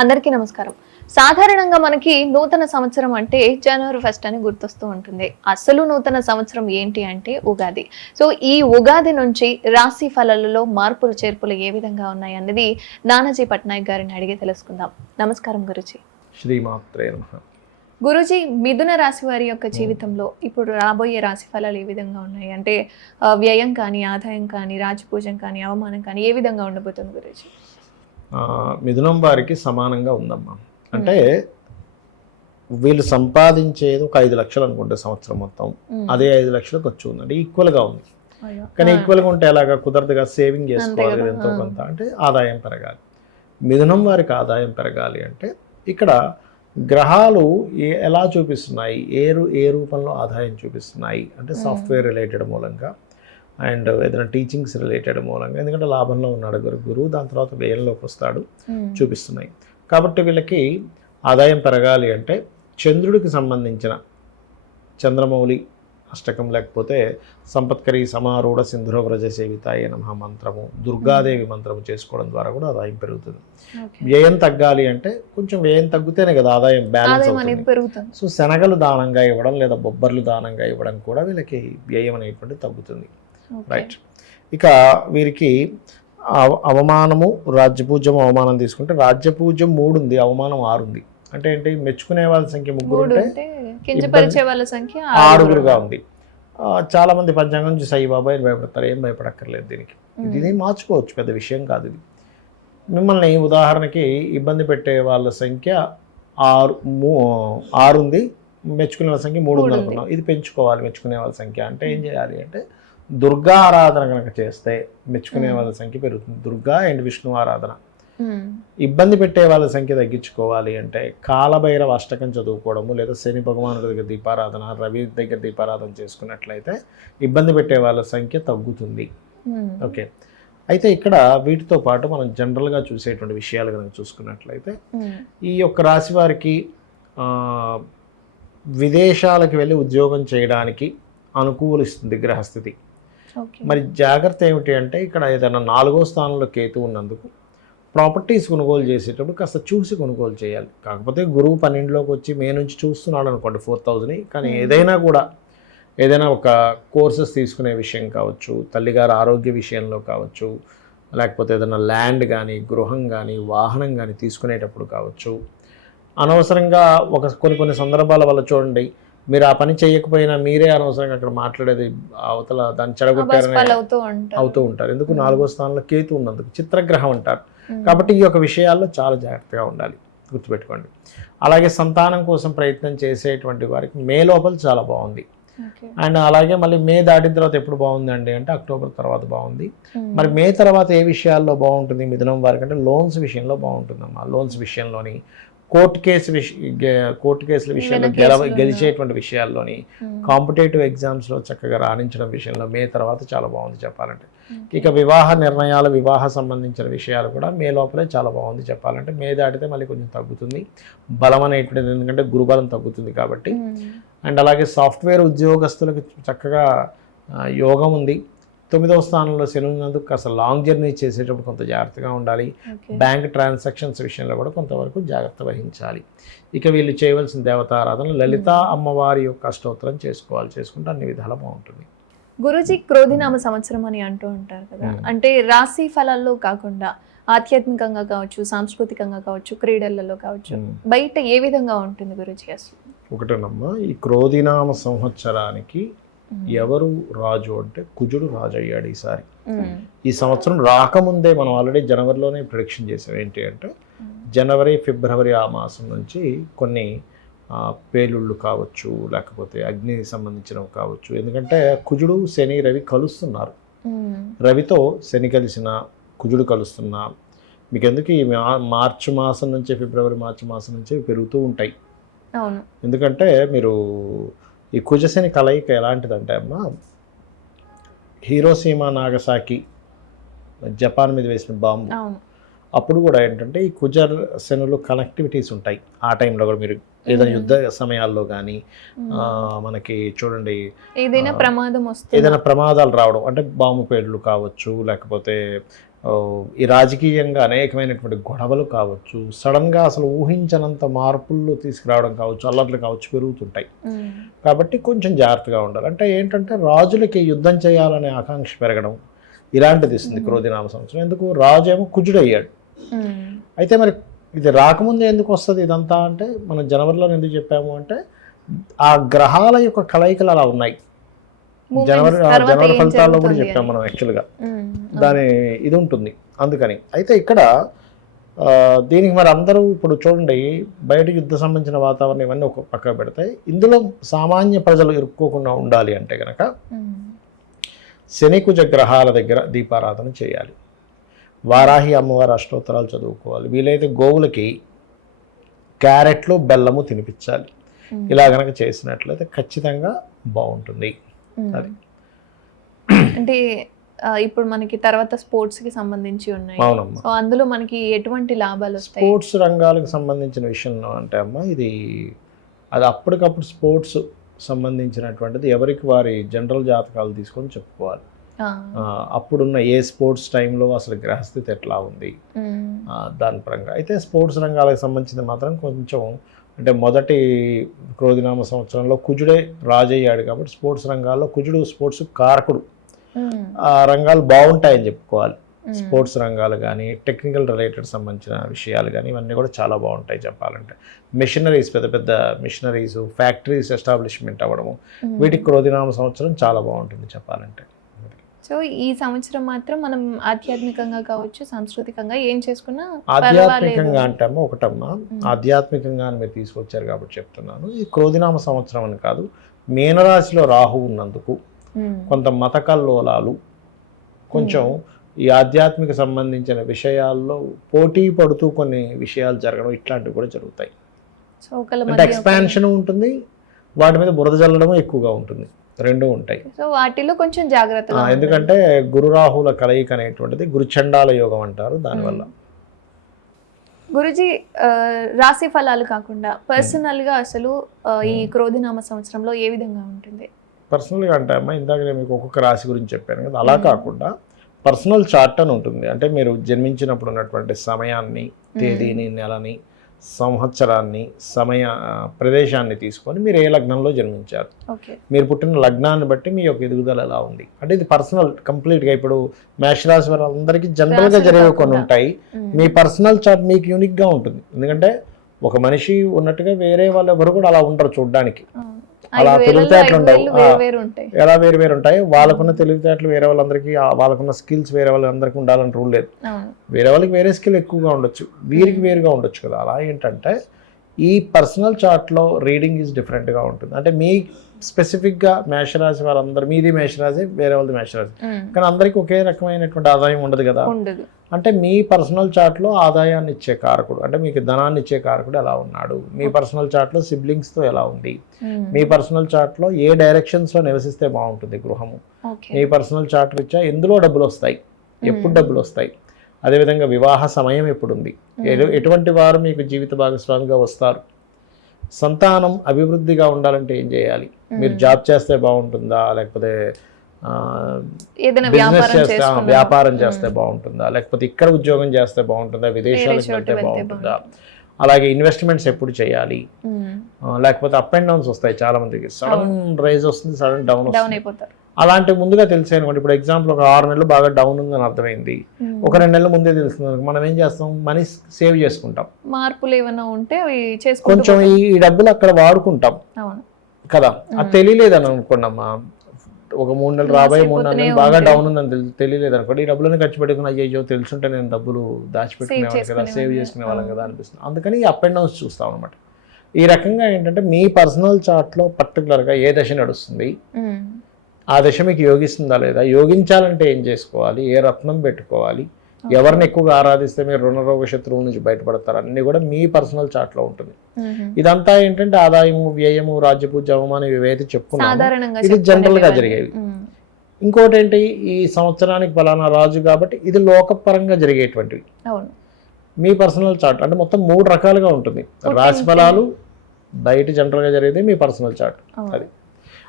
అందరికీ నమస్కారం. సాధారణంగా మనకి నూతన సంవత్సరం అంటే జనవరి 1 అని గుర్తొస్తూ ఉంటుంది. అసలు నూతన సంవత్సరం ఏంటి అంటే ఉగాది. సో ఈ ఉగాది నుంచి రాశి ఫలాలలో మార్పులు చేర్పులు ఏ విధంగా ఉన్నాయి అన్నది నానాజీ పట్నాయక్ గారిని అడిగి తెలుసుకుందాం. నమస్కారం గురుజీ. శ్రీమాత్రే నమః. గురుజీ, మిథున రాశి వారి యొక్క జీవితంలో ఇప్పుడు రాబోయే రాశి ఫలాలు ఏ విధంగా ఉన్నాయి అంటే వ్యయం కానీ, ఆదాయం కానీ, రాజపూజం కానీ, అవమానం కానీ ఏ విధంగా ఉండబోతుంది గురుజీ? మిథునం వారికి సమానంగా ఉందమ్మా. అంటే వీళ్ళు సంపాదించేది ఒక 5 లక్షలు అనుకుంటే సంవత్సరం మొత్తం, అదే 5 లక్షలు ఖర్చు ఉంది. అంటే ఈక్వల్గా ఉంది. కానీ ఈక్వల్గా ఉంటే ఎలాగా కుదరదుగా, సేవింగ్ చేసుకోవాలి ఎంతో కొంత. అంటే ఆదాయం పెరగాలి. మిథునం వారికి ఆదాయం పెరగాలి అంటే ఇక్కడ గ్రహాలు ఎలా చూపిస్తున్నాయి, ఏ రూపంలో ఆదాయం చూపిస్తున్నాయి అంటే సాఫ్ట్వేర్ రిలేటెడ్ మూలంగా అండ్ ఏదైనా టీచింగ్స్ రిలేటెడ్ మూలంగా, ఎందుకంటే లాభంలో ఉన్నాడు గురువు, దాని తర్వాత వ్యయంలోకి వస్తాడు, చూపిస్తున్నాయి. కాబట్టి వీళ్ళకి ఆదాయం పెరగాలి అంటే చంద్రుడికి సంబంధించిన చంద్రమౌళి అష్టకం, లేకపోతే సంపత్కరి సమారూఢ సింధుర వ్రజ సేవితాయ నమః మంత్రము, దుర్గాదేవి మంత్రము చేసుకోవడం ద్వారా కూడా ఆదాయం పెరుగుతుంది. వ్యయం తగ్గాలి అంటే కొంచెం వ్యయం తగ్గితేనే కదా ఆదాయం బ్యాలెన్స్ అవుతుంది. సో శనగలు దానంగా ఇవ్వడం లేదా బొబ్బర్లు దానంగా ఇవ్వడం కూడా వీళ్ళకి వ్యయం అనేటువంటి తగ్గుతుంది. రైట్. ఇక వీరికి అవమానము, రాజ్యపూజ్యం, అవమానం తీసుకుంటే రాజ్యపూజ్యం 3 ఉంది, అవమానం 6 ఉంది. అంటే ఏంటి, మెచ్చుకునే వాళ్ళ సంఖ్య 3 ఉంటే కించపరిచే వాళ్ళ సంఖ్య 6గా ఉంది. చాలా మంది పంచాంగం నుంచి సై బాబాయ్ భయపడతారు. ఏం భయపడక్కర్లేదు, దీన్ని మార్చుకోవచ్చు, పెద్ద విషయం కాదు ఇది. మిమ్మల్ని ఉదాహరణకి ఇబ్బంది పెట్టే వాళ్ళ సంఖ్య 6 ఉంది, మెచ్చుకునే వాళ్ళ సంఖ్య 3 ఉంది అనుకున్నాం. ఇది పెంచుకోవాలి మెచ్చుకునే వాళ్ళ సంఖ్య. అంటే ఏం చేయాలి అంటే దుర్గా ఆరాధన కనుక చేస్తే మెచ్చుకునే వాళ్ళ సంఖ్య పెరుగుతుంది. దుర్గా అండ్ విష్ణు ఆరాధన. ఇబ్బంది పెట్టే వాళ్ళ సంఖ్య తగ్గించుకోవాలి అంటే కాలభైరవ అష్టకం చదువుకోవడము, లేదా శని భగవానుడి దగ్గర దీపారాధన, రవి దగ్గర దీపారాధన చేసుకున్నట్లయితే ఇబ్బంది పెట్టే వాళ్ళ సంఖ్య తగ్గుతుంది. ఓకే. అయితే ఇక్కడ వీటితో పాటు మనం జనరల్గా చూసేటువంటి విషయాలు కనుక చూసుకున్నట్లయితే ఈ యొక్క రాశి వారికి విదేశాలకు వెళ్ళి ఉద్యోగం చేయడానికి అనుకూలిస్తుంది గ్రహస్థితి. మరి జాగ్రత్త ఏమిటి అంటే ఇక్కడ ఏదైనా 4వ స్థానంలో కేతు ఉన్నందుకు ప్రాపర్టీస్ కొనుగోలు చేసేటప్పుడు కాస్త చూసి కొనుగోలు చేయాలి. కాకపోతే గురువు 12లోకి వచ్చి మే నుంచి చూస్తున్నాడు అనుకోండి 4,000. కానీ ఏదైనా ఒక కోర్సెస్ తీసుకునే విషయం కావచ్చు, తల్లిగారి ఆరోగ్య విషయంలో కావచ్చు, లేకపోతే ఏదైనా ల్యాండ్ కానీ, గృహం కానీ, వాహనం కానీ తీసుకునేటప్పుడు కావచ్చు, అనవసరంగా కొన్ని సందర్భాల వల్ల చూడండి, మీరు ఆ పని చేయకపోయినా మీరే అనవసరంగా అక్కడ మాట్లాడేది అవతల దాన్ని చెడగొట్టారని అవుతూ ఉంటారు. ఎందుకు, 4వ స్థానంలో కేతు ఉన్నందుకు, చిత్రగ్రహం అంటారు. కాబట్టి ఈ యొక్క విషయాల్లో చాలా జాగ్రత్తగా ఉండాలి, గుర్తుపెట్టుకోండి. అలాగే సంతానం కోసం ప్రయత్నం చేసేటువంటి వారికి మే లోపల చాలా బాగుంది. అండ్ అలాగే మళ్ళీ మే దాటిన తర్వాత ఎప్పుడు బాగుందండి అంటే అక్టోబర్ తర్వాత బాగుంది. మరి మే తర్వాత ఏ విషయాల్లో బాగుంటుంది మిథునం వారికి అంటే లోన్స్ విషయంలో బాగుంటుందమ్మా. లోన్స్ విషయంలోని, కోర్టు కేసుల విషయంలో గెలిచేటువంటి విషయాల్లోని, కాంపిటేటివ్ ఎగ్జామ్స్లో చక్కగా రాణించడం విషయంలో మే తర్వాత చాలా బాగుంది చెప్పాలంటే. ఇక వివాహ నిర్ణయాలు, వివాహ సంబంధించిన విషయాలు కూడా మే లోపలే చాలా బాగుంది చెప్పాలంటే. మే దాటితే మళ్ళీ కొంచెం తగ్గుతుంది బలం అనేటువంటిది, ఎందుకంటే గురుబలం తగ్గుతుంది కాబట్టి. అండ్ అలాగే సాఫ్ట్వేర్ ఉద్యోగస్తులకు చక్కగా యోగం ఉంది. 9వ స్థానంలో శని ఉన్నందుకు కాస్త లాంగ్ జర్నీ చేసేటప్పుడు కొంత జాగ్రత్తగా ఉండాలి. బ్యాంక్ ట్రాన్సాక్షన్స్ విషయంలో కూడా కొంతవరకు జాగ్రత్త వహించాలి. ఇక వీళ్ళు చేయవలసిన దేవతారాధన లలిత అమ్మవారి యొక్క అష్టోత్తరం చేసుకుంటే అన్ని విధాలా బాగుంటుంది. గురుజీ, క్రోధినామ సంవత్సరం అని అంటూ ఉంటారు కదా, అంటే రాశి ఫలాల్లో కాకుండా ఆధ్యాత్మికంగా కావచ్చు, సాంస్కృతికంగా కావచ్చు, క్రీడలలో కావచ్చు, బయట ఏ విధంగా ఉంటుంది గురుజీ అసలు? ఒకటేనమ్మా, ఈ క్రోధినామ సంవత్సరానికి ఎవరు రాజు అంటే కుజుడు రాజు అయ్యాడు ఈసారి. ఈ సంవత్సరం రాకముందే మనం ఆల్రెడీ జనవరిలోనే ప్రిడిక్షన్ చేసాం. ఏంటి అంటే జనవరి, ఫిబ్రవరి ఆ మాసం నుంచి కొన్ని పేలుళ్ళు కావచ్చు, లేకపోతే అగ్ని సంబంధించినవి కావచ్చు. ఎందుకంటే కుజుడు, శని, రవి కలుస్తున్నారు. రవితో శని కలిసిన, కుజుడు కలుస్తున్నా, మీకు ఎందుకు ఈ మార్చి మాసం నుంచి, ఫిబ్రవరి మార్చి మాసం నుంచి పెరుగుతూ ఉంటాయి. ఎందుకంటే మీరు ఈ కుజశని కలయిక ఎలాంటిదంటే అమ్మా, హీరోసీమా నాగసాకి జపాన్ మీద వేసిన బాంబు, అప్పుడు కూడా ఏంటంటే ఈ కుజర్ శనులు కనెక్టివిటీస్ ఉంటాయి. ఆ టైంలో కూడా మీరు ఏదైనా యుద్ధ సమయాల్లో కానీ మనకి చూడండి ఏదైనా ప్రమాదాలు రావడం, అంటే బాంబు పేర్లు కావచ్చు, లేకపోతే ఈ రాజకీయంగా అనేకమైనటువంటి గొడవలు కావచ్చు, సడన్గా అసలు ఊహించనంత మార్పులు తీసుకురావడం కావచ్చు, అల్లర్లు కావచ్చు పెరుగుతుంటాయి. కాబట్టి కొంచెం జాగ్రత్తగా ఉండాలి. అంటే ఏంటంటే రాజులకి యుద్ధం చేయాలనే ఆకాంక్ష పెరగడం ఇలాంటిది ఇస్తుంది క్రోధినామ సంవత్సరం. ఎందుకు రాజు ఏమో కుజుడయ్యాడు. అయితే మరి ఇది రాకముందే ఎందుకు వస్తుంది ఇదంతా అంటే మనం జనవరిలో ఎందుకు చెప్పాము అంటే ఆ గ్రహాల యొక్క కలయికలు అలా ఉన్నాయి. జనవరి ఫలితాల్లో కూడా చెప్పాం మనం యాక్చువల్గా దాని ఇది ఉంటుంది అందుకని. అయితే ఇక్కడ దీనికి మరి అందరూ ఇప్పుడు చూడండి బయట యుద్ధ సంబంధించిన వాతావరణం ఇవన్నీ ఒక పక్క పెడతాయి. ఇందులో సామాన్య ప్రజలు ఇరుక్కోకుండా ఉండాలి అంటే కనుక శని కుజ గ్రహాల దగ్గర దీపారాధన చేయాలి. వారాహి అమ్మవారి అష్టోత్తరాలు చదువుకోవాలి. వీలైతే గోవులకి క్యారెట్లు బెల్లము తినిపించాలి. ఇలా కనుక చేసినట్లయితే ఖచ్చితంగా బాగుంటుంది. అది అంటే ఇప్పుడు మనకి తర్వాత స్పోర్ట్స్ కి సంబంధించి ఉన్నాయి. అవునమ్మా. సో అందులో మనకి ఎటువంటి లాభాలు వస్తాయి? స్పోర్ట్స్ రంగాలకు సంబంధించిన విషయంలో అంటే అమ్మా ఇది అది అప్పటికప్పుడు స్పోర్ట్స్ సంబంధించినటువంటిది ఎవరికి వారి జనరల్ జాతకాలు తీసుకొని చెప్పుకోవాలి. అప్పుడున్న ఏ స్పోర్ట్స్ టైంలో అసలు గ్రహస్థితి ఎట్లా ఉంది దాని పరంగా. అయితే స్పోర్ట్స్ రంగాలకు సంబంధించింది మాత్రం కొంచెం అంటే మొదటి క్రోధినామ సంవత్సరంలో కుజుడే రాజయ్యాడు కాబట్టి స్పోర్ట్స్ రంగాల్లో కుజుడు స్పోర్ట్స్ కారకుడు. ఆ రంగాలు బాగుంటాయని చెప్పుకోవాలి. స్పోర్ట్స్ రంగాలు కానీ టెక్నికల్ రిలేటెడ్ సంబంధించిన విషయాలు కానీ ఇవన్నీ కూడా చాలా బాగుంటాయి చెప్పాలంటే. మిషనరీస్ పెద్ద పెద్ద మిషనరీస్ ఫ్యాక్టరీస్ ఎస్టాబ్లిష్మెంట్ అవ్వడము వీటికి క్రోధినామ సంవత్సరం చాలా బాగుంటుంది చెప్పాలంటే. సో ఈ సంవత్సరం మాత్రం మనం ఆధ్యాత్మికంగా కావచ్చు సాంస్కృతికంగా ఏం చేసుకున్నా ఆధ్యాత్మికంగా అంటామా ఒకటమ్మా ఆధ్యాత్మికంగా మీరు తీసుకొచ్చారు కాబట్టి చెప్తున్నాను. ఈ క్రోధినామ సంవత్సరం అని కాదు, మీనరాశిలో రాహు ఉన్నందుకు కొంత మత కల్లోలాలు కొంచెం ఈ ఆధ్యాత్మిక సంబంధించిన విషయాల్లో పోటీ పడుతూ కొన్ని విషయాలు జరగడం ఇట్లాంటివి కూడా జరుగుతాయి. అంటే ఎక్స్పాన్షన్ ఉంటుంది, వాటి మీద బురద జల్లడం ఎక్కువగా ఉంటుంది, రెండు ఉంటాయి. సో వాటిలో కొంచెం జాగ్రత్తగా ఎందుకంటే గురు రాహుల కలయిక అనేటువంటిది గురుచండాల యోగం అంటారు. దానివల్ల గురుజీ రాశి ఫలాలు కాకుండా పర్సనల్ గా అసలు ఈ క్రోధినామ సంవత్సరంలో ఏ విధంగా ఉంటుంది? పర్సనల్గా అంటే అమ్మా ఇందాక నేను మీకు ఒక్కొక్క రాశి గురించి చెప్పాను కదా, అలా కాకుండా పర్సనల్ చార్ట్ అని ఉంటుంది. అంటే మీరు జన్మించినప్పుడు ఉన్నటువంటి సమయాన్ని, తేదీని, నెలని, సంవత్సరాన్ని, ప్రదేశాన్ని తీసుకొని మీరు ఏ లగ్నంలో జన్మించారు, మీరు పుట్టిన లగ్నాన్ని బట్టి మీ యొక్క ఎదుగుదల ఎలా ఉంది అంటే ఇది పర్సనల్ కంప్లీట్గా. ఇప్పుడు మేషరాశి వారు అందరికీ జనరల్గా జరిగే కొన్ని ఉంటాయి. మీ పర్సనల్ చార్ట్ మీకు యూనిక్గా ఉంటుంది. ఎందుకంటే ఒక మనిషి ఉన్నట్టుగా వేరే వాళ్ళు ఎవరు కూడా అలా ఉండరు చూడడానికి. అలా తెలివితేటలు ఉండవు, ఎలా వేరు వేరు ఉంటాయి. వాళ్ళకున్న తెలివితేటలు వేరే వాళ్ళందరికీ, వాళ్ళకున్న స్కిల్స్ వేరే వాళ్ళందరికీ ఉండాలని రూల్ లేదు. వేరే వాళ్ళకి వేరే స్కిల్ ఎక్కువగా ఉండొచ్చు, వీరికి వేరుగా ఉండొచ్చు కదా. అలా ఏంటంటే ఈ పర్సనల్ చార్ట్లో రీడింగ్ ఈజ్ డిఫరెంట్గా ఉంటుంది. అంటే మీ స్పెసిఫిక్గా మేషరాశి వాళ్ళందరూ, మీది మేషరాశి వేరే వాళ్ళది మేషరాశి, కానీ అందరికీ ఒకే రకమైనటువంటి ఆదాయం ఉండదు కదా. అంటే మీ పర్సనల్ చార్ట్లో ఆదాయాన్ని ఇచ్చే కారకుడు, అంటే మీకు ధనాన్ని ఇచ్చే కారకుడు ఎలా ఉన్నాడు, మీ పర్సనల్ చార్ట్లో సిబ్లింగ్స్తో ఎలా ఉంది, మీ పర్సనల్ చార్ట్లో ఏ డైరెక్షన్స్లో నివసిస్తే బాగుంటుంది గృహము, మీ పర్సనల్ చార్ట్ రీత్యా ఎందులో డబ్బులు వస్తాయి, ఎప్పుడు డబ్బులు వస్తాయి, అదేవిధంగా వివాహ సమయం ఎప్పుడుంది, ఎటువంటి వారు మీకు జీవిత భాగస్వామిగా వస్తారు, సంతానం అభివృద్ధిగా ఉండాలంటే ఏం చేయాలి, మీరు జాబ్ చేస్తే బాగుంటుందా, లేకపోతే బిజినెస్ చేస్తే వ్యాపారం చేస్తే బాగుంటుందా, లేకపోతే ఇక్కడ ఉద్యోగం చేస్తే బాగుంటుందా, విదేశాలకు వెళ్తే బాగుంటుందా, అలాగే ఇన్వెస్ట్మెంట్స్ ఎప్పుడు చేయాలి, లేకపోతే అప్ అండ్ డౌన్స్ వస్తాయి చాలా మందికి, సడన్ రైజ్ వస్తుంది, సడన్ డౌన్ వస్తుంది. అలాంటి ముందుగా తెలిసే అనుకోండి. ఇప్పుడు ఎగ్జాంపుల్ ఒక 6 నెలలు బాగా డౌన్ ఉందని అర్థమైంది, ఒక 2 నెలల ముందే తెలుస్తుంది, మనం ఏం చేస్తాం, మనీ సేవ్ చేసుకుంటాం, మార్పులు ఏమైనా ఉంటే కొంచెం ఈ డబ్బులు అక్కడ వాడుకుంటాం కదా. అది తెలియలేదని అనుకోండమ్మా, ఒక 3 నెలలు రాబోయే 3 నెలలు బాగా డౌన్ ఉందని తెలియలేదు అనుకోండి, ఈ డబ్బులను ఖర్చు పెట్టుకుని అయ్యో తెలుసుంటే నేను డబ్బులు దాచిపెట్టుకునేవాళ్ళం కదా, సేవ్ చేసుకునే వాళ్ళం కదా అనిపిస్తుంది. అందుకని ఈ అప్ అండ్ డౌన్స్ చూస్తాం అనమాట. ఈ రకంగా ఏంటంటే మీ పర్సనల్ చార్ట్లో పర్టికులర్గా ఏ దశ నడుస్తుంది, ఆ దశ మీకు యోగిస్తుందా లేదా, యోగించాలంటే ఏం చేసుకోవాలి, ఏ రత్నం పెట్టుకోవాలి, ఎవరిని ఎక్కువగా ఆరాధిస్తే మీరు రుణరోగ శత్రువుల నుంచి బయటపడతారు, అన్నీ కూడా మీ పర్సనల్ చార్ట్లో ఉంటుంది. ఇదంతా ఏంటంటే ఆదాయము, వ్యయము, రాజ్యపూజ, అవమానం ఇవైతే చెప్పుకున్నాము, ఇది జనరల్ గా జరిగేవి. ఇంకోటి ఏంటి, ఈ సంవత్సరానికి ఫలానా రాజు కాబట్టి ఇది లోకపరంగా జరిగేటువంటివి. మీ పర్సనల్ చార్ట్ అంటే మొత్తం 3 రకాలుగా ఉంటుంది. రాశి ఫలాలు బయట జనరల్ గా జరిగేది మీ పర్సనల్ చార్ట్ అది.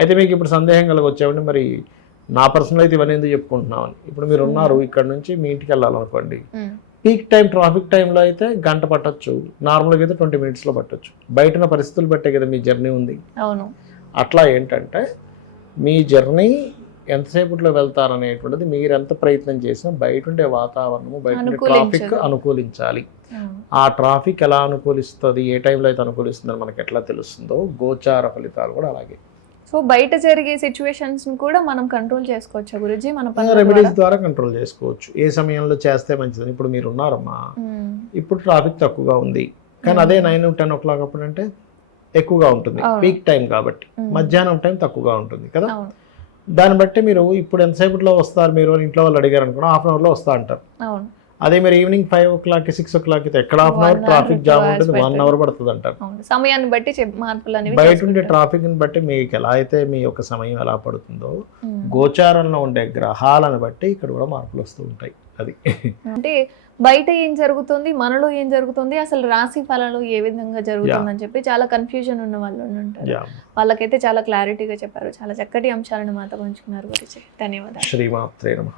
అయితే మీకు ఇప్పుడు సందేహం వచ్చేవండి, మరి నా పర్సనల్ అయితే ఇవన్నీ ఎందుకు చెప్పుకుంటున్నామని. ఇప్పుడు మీరు ఉన్నారు ఇక్కడ నుంచి మీ ఇంటికి వెళ్ళాలనుకోండి, ఉమ్, పీక్ టైం ట్రాఫిక్ టైంలో అయితే గంట పట్టొచ్చు, నార్మల్గా అయితే 20 minutesలో పట్టొచ్చు. బయటన పరిస్థితులు బట్టే కదా మీ జర్నీ ఉంది. అవును. అట్లా ఏంటంటే మీ జర్నీ ఎంతసేపట్లో వెళ్తారనేటువంటిది మీరు ఎంత ప్రయత్నం చేసినా బయట ఉండే వాతావరణము, బయట ఉండే ట్రాఫిక్ అనుకూలించాలి. అవును. ఆ ట్రాఫిక్ ఎలా అనుకూలిస్తుంది, ఏ టైంలో అయితే అనుకూలిస్తుందని మనకి ఎట్లా తెలుస్తుందో గోచార ఫలితాలు కూడా అలాగే. సో బయట జరిగే సిచ్యువేషన్స్ కూడా మనం కంట్రోల్ చేసుకోవచ్చా గురుజీ మన పనుల రెమెడీస్ ద్వారా? ద్వారా కంట్రోల్ చేసుకోవచ్చు. ఏ సమయంలో చేస్తే మంచిదని. ఇప్పుడు మీరు ఉన్నారమ్మా, ఉమ్, ఇప్పుడు ట్రాఫిక్ తక్కువగా ఉంది, కానీ అదే 9-10 o'clock అప్పుడు అంటే ఎక్కువగా ఉంటుంది, అవును. పీక్ టైం కాబట్టి. ఉమ్, మధ్యాహ్నం టైం తక్కువగా ఉంటుంది కదా. అవును. దాన్ని బట్టి మీరు ఇప్పుడు ఎంతసేపట్లో వస్తారు మీరు అని ఇంట్లో వాళ్ళు అడిగారు అనుకున్నా, హాఫ్ అన్ అవర్లో వస్తా అంటారు. అవును. అదే మీరు ఈవినింగ్ 5 o'clock 6 o'clock అయితే ఎక్కడ half an 1 hour hour, traffic 2 jam hours ఉంటుంది, 1 పడుతుంది. hour పడుతుంది అంటారు. అవును. సమయాన్ని బట్టి మార్పులు అనేవి బయట ఉండే చేసుకుంటారు. ట్రాఫిక్ని బట్టి మీకు ఎలా అయితే మీ యొక్క సమయం ఎలా పడుతుందో, ఉమ్. గోచారంలో ఉండే గ్రహాలను బట్టి ఇక్కడ కూడా మార్పులు వస్తూ ఉంటాయి. అది అంటే బయట ఏం జరుగుతుంది, మనలో ఏం జరుగుతుంది, అసలు రాశి ఫలాలు ఏ విధంగా జరుగుతుందని చెప్పి చాలా కన్ఫ్యూజన్ ఉన్న వాళ్ళు ఉంటారు. యా. వాళ్ళకైతే చాలా క్లారిటీగా చెప్పారు. చాలా చక్కటి అంశాలను మాతో పంచుకున్నారు గురించి. ధన్యవాదాలు. శ్రీమాత్రే నమః.